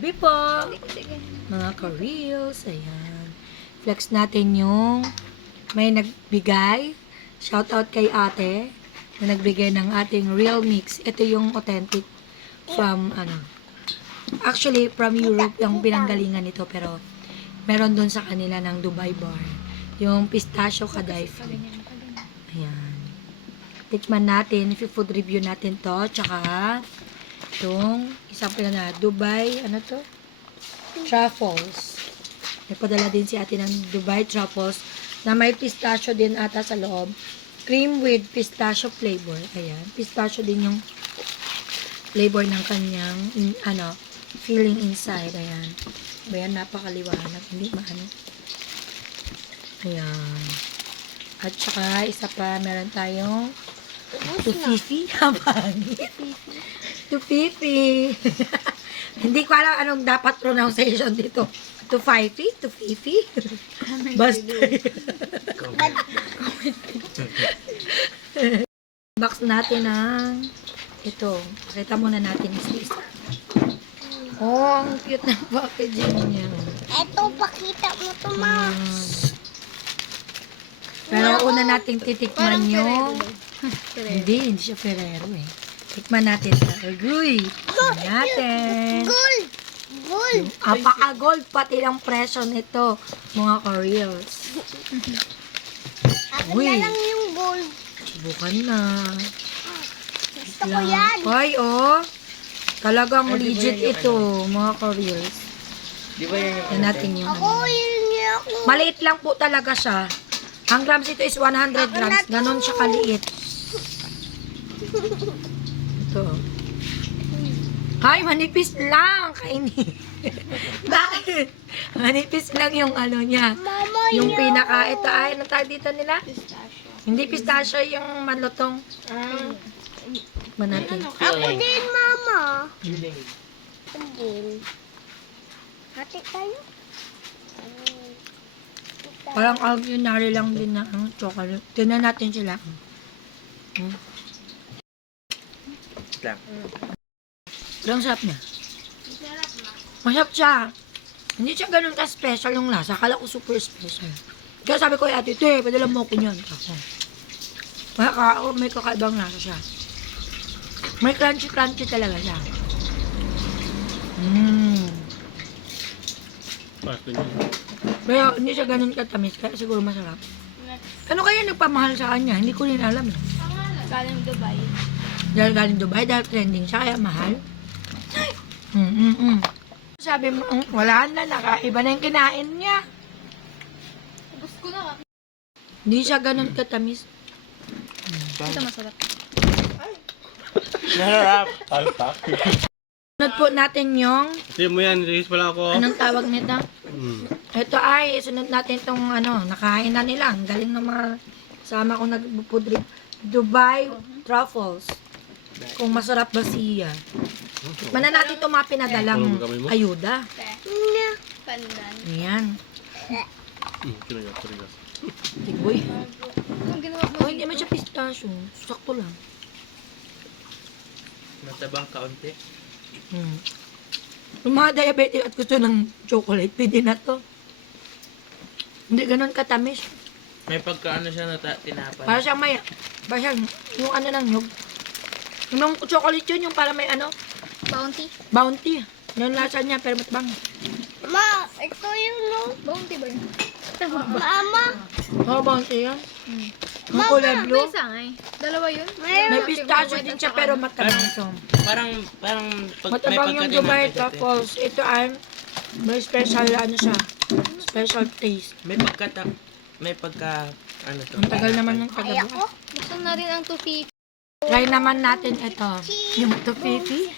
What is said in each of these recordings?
Gabi po, mga ka-reels, ayan. Flex natin yung may nagbigay. Shoutout kay ate na nagbigay ng ating real mix. Ito yung authentic from, actually from Europe yung pinanggalingan nito, pero meron dun sa kanila ng Dubai Bar. Yung pistachio kadayfi. Ayan. Tikman natin, food review natin to, tsaka itong isang pinana, Dubai, truffles. May padala din si ate ng Dubai truffles na may pistachio din ata sa loob. Cream with pistachio flavor. Ayan, pistachio din yung flavor ng kanyang, filling inside. Ayan. Ayan, napakaliwanag. Hindi maano. Ayan. At saka, isa pa, meron tayong tufifi. Habangit. Tufifi. Hindi ko alam anong dapat pronunciation dito. Tufifi? Tufifi? Basta. Box natin ang ito. Pakita muna natin isa-isa. Oh, ang cute ng packaging niya. Eto, pakita mo to, ma. Pero una nating titikman yung... Hindi siya Ferrero eh. Tikman natin sa Uy! Tikman natin. Gold! Gold! Apaka-gold pati ang presyo nito, mga ka-reels. Akin Uy. na lang yung gold. Subukan na. Gusto ko yan. Ay, oh. Talagang legit ito, mga ka-reels. Di ba yan yung Yan natin yung Ako, yun niya ako. Maliit lang po talaga siya. Ang grams ito is 100 grams. Ganon siya kaliit. Ito. Ay, manipis lang. Kainin. Bakit? Manipis lang yung niya. Mama, Yung yun. pinaka, ito ay, anong tawag dito nila? Pistachio. Hindi pistachio yung malutong. Tikman natin. Ako din, mama. feeling? Ako din. Hati tayo. Parang ordinary lang din na chocolate. Tignan natin sila. Lang. Pero ang sarap niya. Masarap siya. Hindi siya ganun ka-special yung lasa. Akala ko super special. Kaya sabi ko, ate, padala mo ko niyan. Ako. May kakaibang lasa siya. May crunchy-crunchy talaga siya. Pero hindi siya ganun katamis. Kaya siguro masarap. Ano kaya nagpamahal sa kanya? Hindi ko rin alam. Galing Dubai. Dahil galing Dubai, dahil trending siya, kaya mahal. Sabi mo, wala na, nakaiba na yung kinain niya. Gusto ko na. Hindi siya ganun katamis. Ito masarap. Narap. Alpak. Sunod po natin yung, Kasi mo yan, release pala ako. anong tawag nito? Ito ay, sunod natin itong nakain na nila. Ang galing ng mga sama kong nagpupudri. Dubai truffles. Kung masarap ba siya. Tikman na natin itong mga pinadalang ayuda. Pandan. Ayan. Kinagat, kinagat. Tiboy. Anong ginawa mo? Oh, hindi man siya pistachio. Sakto lang. Matabang kaunti. Yung mga diabetic at gusto ng chocolate, pwede na to. Hindi ganun katamis. May pagkaano siya na tinapay. Para siyang may, yung ng nyug. Yung chocolate yun, yung para may Bounty? bounty. Yung lasa niya, pero matbang. Ma, ito yung no. Bounty ba yun? Mama. Oh, bounty yan. Yung kulay blue. Isa nga eh. Dalawa yun? May pistachio din siya, pero matabang ito. Parang may Matabang yung Dubai truffles. Ito ay, may special, special taste. May pagka, ano to? Ang tagal naman ng Ay, ako. tagal. Gusto na rin ang 250. Try naman natin ito. Yung tufifi.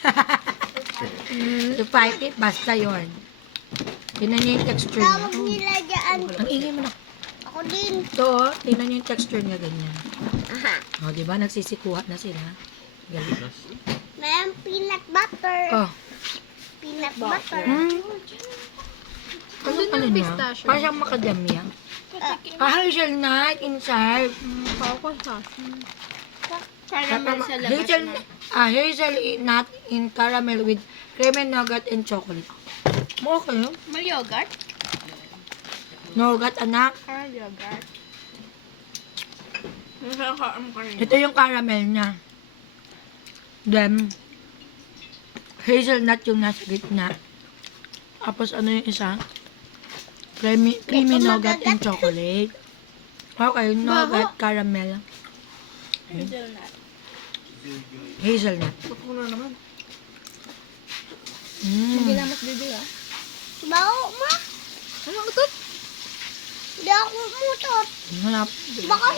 Tufifi, basta yun. Tingnan niyo yung texture niya. Tawag nila dyan. Ang ingay mo na. Ako din. Ito, tingnan niyo yung texture niya ganyan. Aha. O, di ba? Nagsisikuha na sila. Galing. May peanut butter. Oh. Peanut butter. Ano niya? Parang siyang macadamia. Hazelnut inside. Hazelnut in caramel with cream and nougat and chocolate. Okay. May yogurt? Nougat, anak. Yogurt. Nasakaam ka rin. Ito yung caramel niya. Then, hazelnut yung nasa gitna. Tapos ano yung isa? Creamy nougat and chocolate. Okay, nougat, caramel, Hazelnut. hazelnut. Ako na naman. Mas bibi ah. Bao, ma? Ano utot? Hindi ako umutot. Hanap. Baka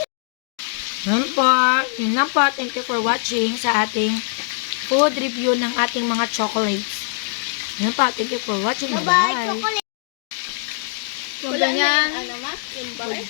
Yan po. Yun lang po. Thank you for watching sa ating food review ng ating mga chocolates. Yan po. Thank you for watching. bye-bye, Bye. chocolate. Huwag ganyan. Ano, ma? Yung bakit?